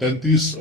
33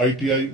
ITI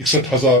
61,000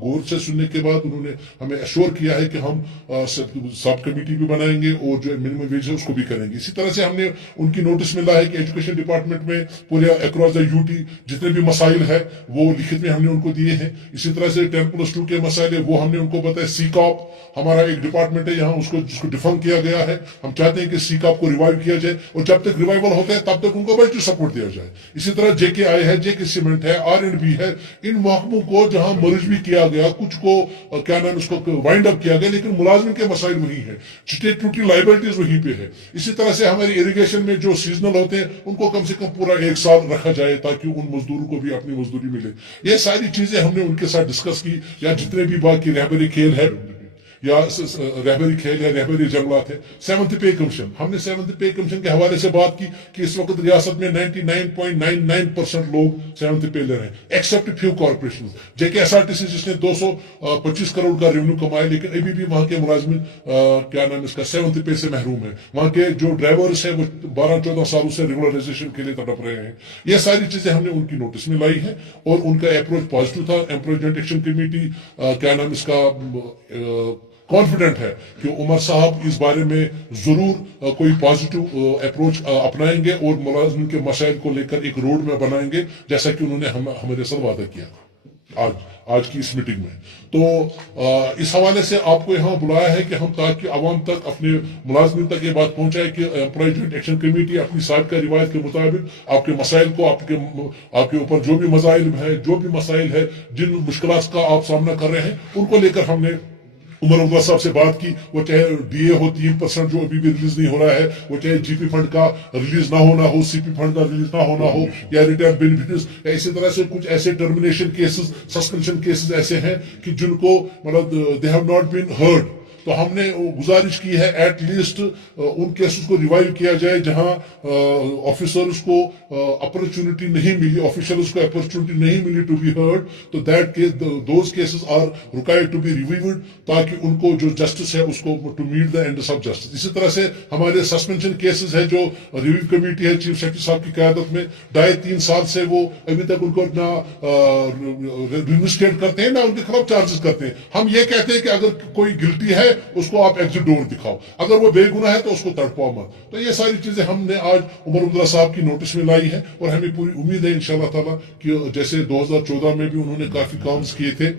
غور سے سننے کے بعد انہوں نے ہمیں ایشور کیا ہے کہ ہم سب کمیٹی بھی بنائیں گے اور جو منیمم ویج ہے اس کو بھی کریں گے. اسی طرح سے ہم نے ان کی نوٹس میں لایا ہے کہ ایجوکیشن ڈپارٹمنٹ میں پورے اکراس دا یوٹی جتنے بھی مسائل ہے وہ لکھت میں ہم نے ان کو دیے ہیں. اسی طرح سے 10+2 کے مسائل ہے وہ ہم نے ان کو بتایا. سی کاپ ہمارا ایک ڈپارٹمنٹ ہے یہاں جس کو ڈیفنگ کیا گیا ہے. ہم چاہتے ہیں کہ سی کاپ کو ریوائیو کیا جائے اور جب تک ریوائیول ہوتا ہے تب تک ان کو بجٹ سپورٹ دیا جائے. اسی طرح جے کے آئی ہے, جے کے سیمنٹ ہے, R&B ہے, ان محکموں کو جہاں مرج بھی کیا گیا, کچھ کو کیا نام اس کو وائنڈ اپ کیا گیا, لیکن ملازمین کے مسائل وہی ہیں, اسٹیٹوٹری لائبلٹیز وہیں پہ ہے. اسی طرح سے ہماری اریگیشن میں جو سیزنل ہوتے ہیں ان کو کم سے کم پورا 1 سال رکھا جائے تاکہ ان مزدوروں کو بھی اپنی مزدوری ملے. یہ ساری چیزیں ہم نے ان کے ساتھ ڈسکس کی. یا جتنے بھی باقی رہبری کھیل ہے یا رہبری کھیل ہے, رہبری جنگلات ہے, 7th پے کمیشن, ہم نے 7th پے کمیشن کے حوالے سے بات کی کہ اس وقت ریاست میں 99.99% لوگ 7th پے لے رہے ہیں ایکسپٹ فیو کارپوریشن. جے کے SRTC جس نے 225 کروڑ کا ریونیو کمایا لیکن ابھی بھی وہاں کے ملازمین کیا نام اس کا 7th پے سے محروم ہے. وہاں کے جو ڈرائیورز ہیں وہ 12-14 سالوں سے ریگولرائزیشن کے لیے تڑپ رہے ہیں. یہ ساری چیزیں ہم نے ان کی نوٹس میں لائی ہیں اور ان کا اپروچ پازیٹو تھا. امپلائمنٹ ایکشن کمیٹی کیا نام اس کا کانفیڈنٹ ہے کہ عمر صاحب اس بارے میں ضرور کوئی پازیٹو اپروچ اپنائیں گے اور ملازمین کے مسائل کو لے کر ایک روڈ میپ بنائیں گے جیسا کہ انہوں نے ہمارے ساتھ وعدہ کیا آج کی اس میٹنگ میں. تو اس حوالے سے آپ کو یہاں بلایا ہے کہ ہم تاکہ عوام تک اپنے ملازمین تک یہ بات پہنچائے کہ امپلائمنٹ ایکشن کمیٹی اپنی سابقہ روایت کے مطابق آپ کے مسائل کو آپ کے اوپر جو بھی مسائل ہے, جو بھی مسائل ہے, جن مشکلات کا آپ سامنا کر رہے ہیں ان کو لے کر ہم نے عمر عبداللہ صاحب سے بات کی. وہ چاہے ڈی اے ہو 3% جو ابھی بھی ریلیز نہیں ہو رہا ہے, وہ چاہے جی پی فنڈ کا ریلیز نہ ہونا ہو, سی پی فنڈ کا ریلیز نہ ہونا ہو, یا ریٹائر بینیفٹس, یا اسی طرح سے کچھ ایسے ٹرمینیشن کیسز, سسپینشن کیسز ایسے ہیں کہ جن کو مطلب they have not been heard. تو ہم نے گزارش کی ہے ایٹ لیسٹ ان کیسز کو ریوائیو کیا جائے جہاں آفیسرز کو اپرچونٹی نہیں ملی, آفیشلز کو اپرچونٹی نہیں ملی ٹو بی ہرڈ, تو those cases are required to be reviewed تاکہ ان کو جو جسٹس ہے اس کو to meet the ends of justice. اسی طرح سے ہمارے سسپینشن کیسز ہے جو ریویو کمیٹی ہے چیف سیکرٹری صاحب کی قیادت میں 2.5-3 سال سے وہ ابھی تک ان کو نہ رینوسٹیٹ کرتے ہیں نہ ان کے خلاف چارجز کرتے ہیں. ہم یہ کہتے ہیں کہ اگر کوئی گلٹی ہے اس کو آپ ایگزٹ ڈور دکھاؤ, اگر وہ بے گناہ ہے تو اس کو تڑپاؤ مت. تو یہ ساری چیزیں ہم نے آج عمر عبداللہ صاحب کی نوٹس میں لائی ہے اور ہمیں پوری امید ہے انشاءاللہ تعالیٰ کہ جیسے 2014 میں بھی انہوں نے کافی کامز کیے تھے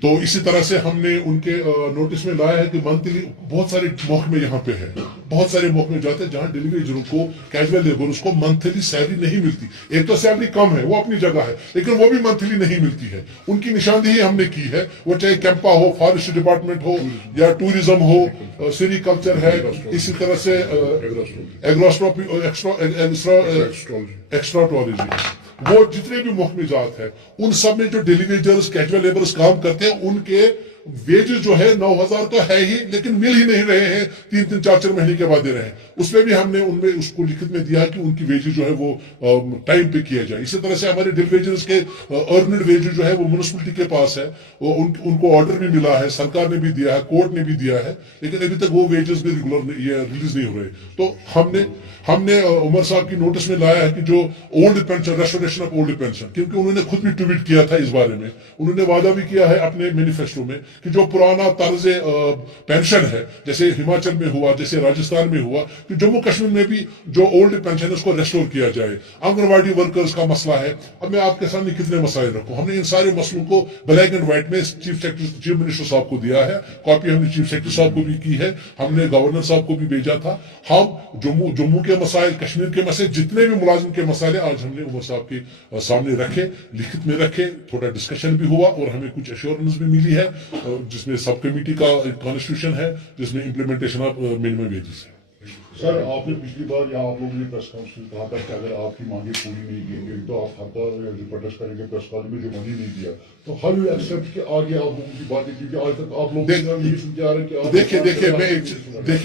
تو اسی طرح سے ہم نے ان کے نوٹس میں لایا ہے کہ منتھلی بہت سارے محکمے یہاں پہ ہے, بہت سارے محکمے جاتے ہیں جہاں ڈیلیوری ایجنٹوں کو کیجول لیبرز کو منتھلی سیلری نہیں ملتی. ایک تو سیلری کم ہے وہ اپنی جگہ ہے لیکن وہ بھی منتھلی نہیں ملتی ہے. ان کی نشاندہی ہم نے کی ہے, وہ چاہے کیمپا ہو, فارسٹ ڈپارٹمنٹ ہو, یا ٹوریزم ہو, سیری کلچر ہے, اسی طرح سے ایکسٹراٹولوجی, وہ جتنے بھی محکمے جات ہیں ان سب میں جو ڈیلیویجرز کیجول لیبرز کام کرتے ہیں ان کے ویجز جو ہے 9,000 تو ہے ہی لیکن مل ہی نہیں رہے ہیں, 3-3 4-4 مہینے کے بعد دے رہے ہیں. اس میں بھی ہم نے ان میں اس کو لکھت میں دیا کہ ان کی ویجز جو ہے وہ ٹائم پہ کیا جائے. اسی طرح سے ہمارے ڈیلیویجرز کے ارنڈ ویجز جو ہے وہ میونسپلٹی کے پاس ہے, وہ ان کو آرڈر بھی ملا ہے, سرکار نے بھی دیا ہے, کورٹ نے بھی دیا ہے, لیکن ابھی تک وہ ویجز بھی ریلیز نہیں ہو رہے. تو ہم نے عمر صاحب کی نوٹس میں لایا ہے کہ جو old pension, restoration of old pension, کیونکہ انہوں نے خود بھی ٹویٹ کیا تھا اس بارے میں, انہوں نے وعدہ بھی کیا ہے اپنے مینیفیسٹو میں کہ جو پرانا طرز پینشن ہے جیسے ہماچل میں ہوا, جیسے راجستھان میں ہوا, کہ جموں کشمیر میں بھی جو اولڈ پینشن ہے اس کو ریسٹور کیا جائے. آنگن واڑی ورکرز کا مسئلہ ہے. اب میں آپ کے سامنے کتنے مسائل رکھوں, ہم نے ان سارے مسئلوں کو بلیک اینڈ وائٹ میں چیف منسٹر صاحب کو دیا ہے, کاپی ہم نے چیف سیکرٹری صاحب کو بھی کی ہے, ہم نے گورنر صاحب کو بھی بھیجا تھا. ہم جموں کے مسائل, کشمیر کے مسائل, جتنے بھی ملازم کے مسائل آج ہم نے عمر صاحب کے سامنے رکھے, لکھت میں رکھے, تھوڑا ڈسکشن بھی ہوا اور ہمیں کچھ ایشورنس بھی ملی ہے جس میں سب کمیٹی کا کانسٹیٹیوشن ہے جس میں امپلیمنٹیشن آف منیمم ویجز ہے. سر آپ نے پچھلی بار یا آپ لوگوں نے پریس کانفرنس میں کہا تھا کہ اگر آپ کی مانگیں پوری نہیں کی گئی تو آپ ہڑتال یا پروٹیسٹ کریں گے پریس کانفرنس میں, جو منی نہیں دیا. تو ہاؤ یو ایکسپٹ کہ آگے آپ لوگوں کی باتیں, کیونکہ آج تک آپ لوگ یہ سنتے آ رہے ہیں کہ دیکھیے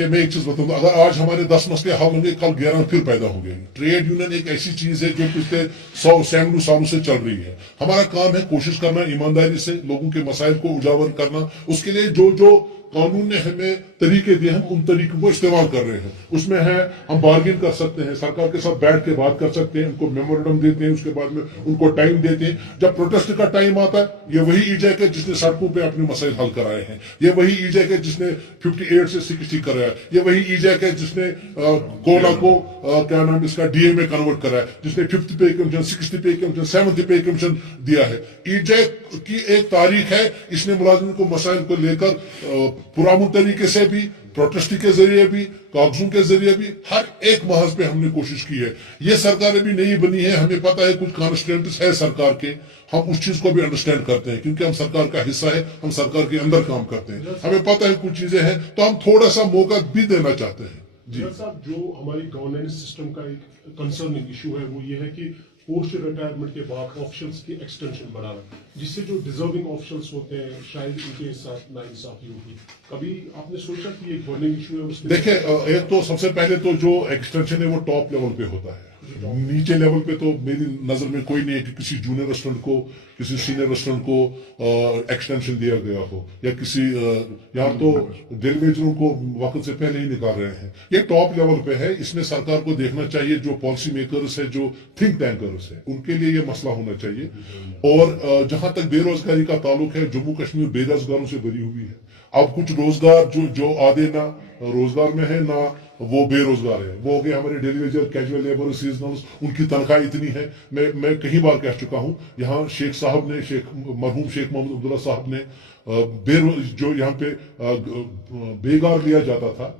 میں ایک چیز بتاؤں گا, اگر آج ہمارے 10 مسئلے حل ہوں گے کل 11 پھر پیدا ہوں گے. ٹریڈ یونین ایک ایسی چیز ہے جو پچھلے 100 سالوں سے چل رہی ہے. ہمارا کام ہے کوشش کرنا ایمانداری سے لوگوں کے مسائل کو اجاگر کرنا, اس کے لیے جو قانون نے ہمیں طریقے دیے, ہم ان طریقوں کو استعمال کر رہے ہیں. اس میں ہے ہم بارگین کر سکتے ہیں, سرکار کے ساتھ بیٹھ کے بات کر سکتے ہیں, ان کو میمورنڈم دیتے ہیں, اس کے بعد میں ان کو ٹائم دیتے ہیں. جب پروٹیسٹ کا ٹائم آتا ہے, یہ وہی ای جیک ہے جس نے سڑکوں پہ اپنے مسائل حل کرائے ہیں, یہ وہی ای جیک ہے جس نے 58 سے 60 کرایا, یہ وہی ای جیک ہے جس نے کولا کو کیا نام اس کا ڈی اے میں کنورٹ کرایا, جس نے 5th پے کمیشن, 6th پے کمیشن, 7th پے کمیشن دیا ہے. ای جیک کی ایک تاریخ ہے, اس نے ملازمین کو مسائل کو لے کر پرامن طریقے سے بھی, پروٹیسٹ کے ذریعے بھی, کاغذوں کے ذریعے بھی, ہر ایک محاذ پہ ہم نے کوشش کی ہے. یہ سرکار ابھی نہیں بنی ہے, ہمیں پتا ہے کچھ کانسٹینٹس ہے سرکار کے, ہم اس چیز کو بھی انڈرسٹینڈ کرتے ہیں کیونکہ ہم سرکار کا حصہ ہے, ہم سرکار کے اندر کام کرتے ہیں, ہمیں پتا ہے کچھ چیزیں ہیں, تو ہم تھوڑا سا موقع بھی دینا چاہتے ہیں. جی صاحب, جو ہماری گورننس سسٹم کا ایک کنسرننگ ایشو ہے وہ یہ ہے کہ پوسٹ ریٹائرمنٹ کے بعد آفیشلس کی ایکسٹینشن بڑھانا, جس سے جو ڈیزرونگ آفیشلس ہوتے ہیں شاید ان کے ساتھ ناانصافی ہوگی. کبھی آپ نے سوچا کہ یہ گورننگ ایشو ہے؟ اس دیکھیں, ایک تو سب سے پہلے تو جو ایکسٹینشن ہے وہ ٹاپ لیول پہ ہوتا ہے, نیچے لیول پہ تو میری نظر میں کوئی نہیں ہے کہ کسی جونیئر اسسٹنٹ کو, کسی سینئر اسسٹنٹ کو ایکسٹینشن دیا گیا ہو, یا کسی یہاں تو ڈیلیویجروں کو وقت سے پہلے ہی نکال رہے ہیں. یہ ٹاپ لیول پہ ہے, اس میں سرکار کو دیکھنا چاہیے, جو پالیسی میکرز ہے, جو تھنک ٹینکرز ہے, ان کے لیے یہ مسئلہ ہونا چاہیے. اور جہاں تک بے روزگاری کا تعلق ہے, جموں کشمیر بے روزگاروں سے بھری ہوئی ہے. اب کچھ روزگار جو آدھے نہ روزگار میں ہے نہ وہ بے روزگار ہے, وہ ہو گئے ہمارے ڈیلی ویجر, کیجول لیبر, سیزنلز, ان کی تنخواہ اتنی ہے. میں کئی بار کہہ چکا ہوں, یہاں شیخ صاحب نے, مرحوم شیخ محمد عبداللہ صاحب نے جو یہاں پہ بیگار لیا جاتا تھا,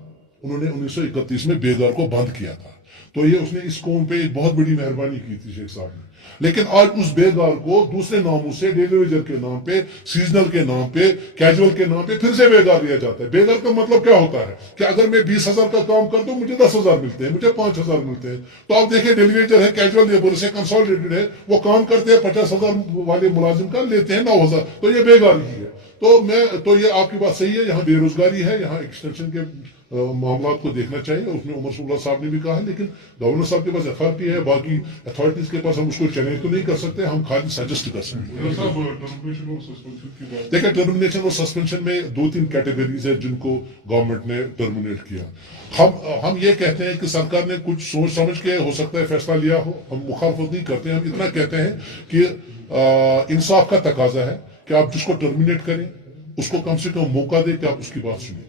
انہوں نے 1931 میں بیگار کو بند کیا تھا. تو یہ اس نے اس قوم پہ ایک بہت بڑی مہربانی کی تھی شیخ صاحب نے. لیکن آج اس بیگار کو دوسرے ناموں سے, ڈیلی ویجر کے نام پہ, سیزنل کے نام پہ, کیجول کے نام پہ پھر سے بیگار لیا جاتا ہے. بیگار کا مطلب کیا ہوتا ہے کہ اگر میں 20,000 کا کام کرتا ہوں, مجھے 10,000 ملتے ہیں, مجھے 5,000 ملتے ہیں. تو آپ دیکھیں, ڈیلی ویجر ہے, کیجول لیبر سے کنسالیڈیٹڈ ہے, وہ کام کرتے ہیں, 50,000 والے ملازم کا لیتے ہیں 9,000, تو یہ بیگار ہی ہے. تو یہ آپ کی بات صحیح ہے, یہاں بے روزگاری ہے, یہاں ایکسٹینشن کے معاملات کو دیکھنا چاہیے. اس میں عمر صبح صاحب نے بھی کہا ہے, لیکن گورنر صاحب کے پاس اتھارٹی ہے, باقی اتھارٹیز کے پاس ہم اس کو چیلنج تو نہیں کر سکتے, ہم خالی سجیسٹ کر سکتے ہیں. دیکھیں, ٹرمینیشن اور سسپینشن میں 2-3 کیٹیگریز ہیں جن کو گورنمنٹ نے ٹرمینیٹ کیا. ہم یہ کہتے ہیں کہ سرکار نے کچھ سوچ سمجھ کے ہو سکتا ہے فیصلہ لیا ہو, ہم مخالفت نہیں کرتے ہیں. ہم اتنا کہتے ہیں کہ انصاف کا تقاضا ہے کہ آپ جس کو ٹرمینیٹ کریں اس کو کم سے کم موقع دیں کہ آپ اس کی بات سنیں.